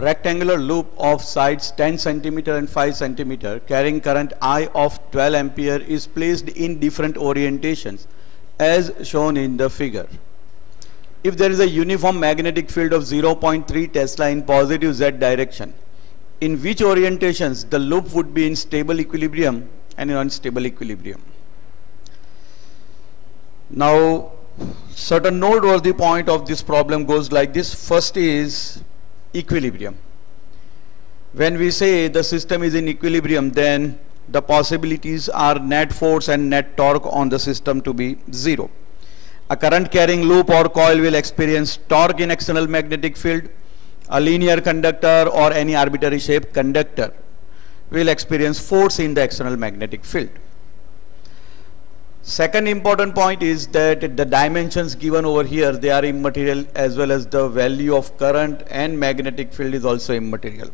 A rectangular loop of sides 10 centimeter and 5 centimeter carrying current I of 12 ampere is placed in different orientations as shown in the figure. If there is a uniform magnetic field of 0.3 Tesla in positive Z direction, in which orientations the loop would be in stable equilibrium and in unstable equilibrium? Now, certain noteworthy point of this problem goes like this. First is equilibrium. When we say the system is in equilibrium, then the possibilities are net force and net torque on the system to be zero. A current carrying loop or coil will experience torque in external magnetic field. A linear conductor or any arbitrary shaped conductor will experience force in the external magnetic field. Second important point is that the dimensions given over here, they are immaterial, as well as the value of current and magnetic field is also immaterial.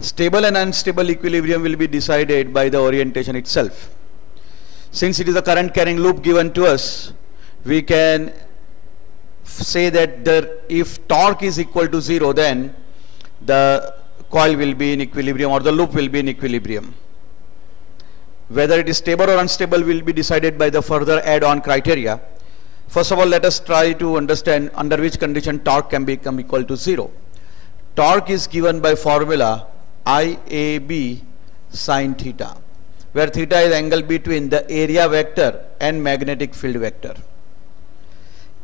Stable and unstable equilibrium will be decided by the orientation itself. Since it is a current carrying loop given to us, we can say that if torque is equal to 0, then the coil will be in equilibrium or the loop will be in equilibrium. Whether it is stable or unstable will be decided by the further add-on criteria. First of all, let us try to understand under which condition torque can become equal to 0. Torque is given by formula IAB sin theta, where theta is angle between the area vector and magnetic field vector.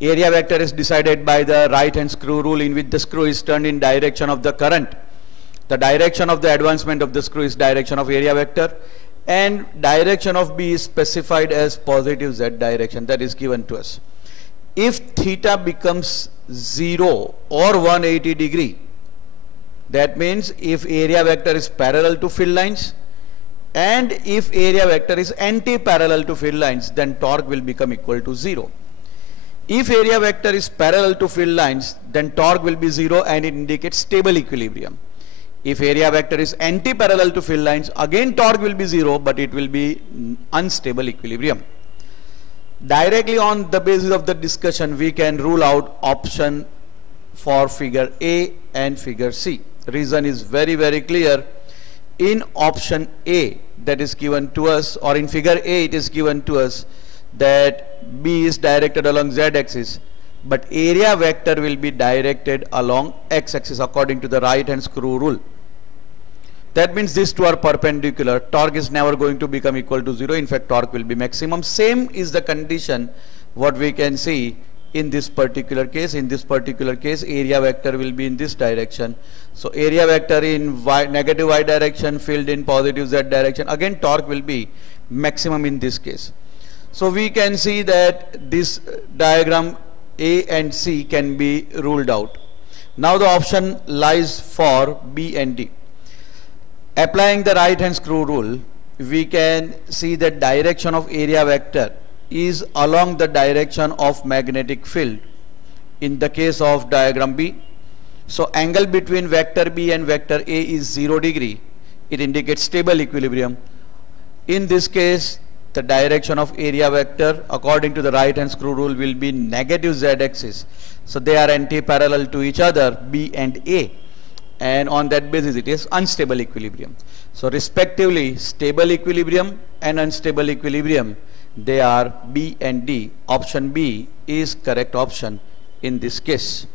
Area vector is decided by the right hand screw rule, in which the screw is turned in direction of the current. The direction of the advancement of the screw is direction of area vector, and direction of B is specified as positive Z direction, that is given to us. If theta becomes 0 or 180 degree, that means if area vector is parallel to field lines and if area vector is anti-parallel to field lines, then torque will become equal to 0. If area vector is parallel to field lines, then torque will be 0 and it indicates stable equilibrium. If area vector is anti-parallel to field lines, again torque will be 0, but it will be unstable equilibrium. Directly on the basis of the discussion, we can rule out option for figure A and figure C. Reason is very, very clear. In option A that is given to us, or in figure A it is given to us that B is directed along Z axis, but area vector will be directed along X axis according to the right hand screw rule. That means these two are perpendicular. Torque is never going to become equal to 0. In fact, torque will be maximum. Same is the condition what we can see in this particular case. In this particular case, area vector will be in this direction. So area vector in negative Y direction, field in positive Z direction. Again, torque will be maximum in this case. So we can see that this diagram A and C can be ruled out. Now the option lies for B and D. Applying the right hand screw rule, we can see that direction of area vector is along the direction of magnetic field in the case of diagram B. So angle between vector B and vector A is 0 degree. It indicates stable equilibrium. In this case, the direction of area vector according to the right hand screw rule will be negative Z axis. So they are anti-parallel to each other, B and A, and on that basis it is unstable equilibrium. So respectively, stable equilibrium and unstable equilibrium, they are B and D. Option B is correct option in this case.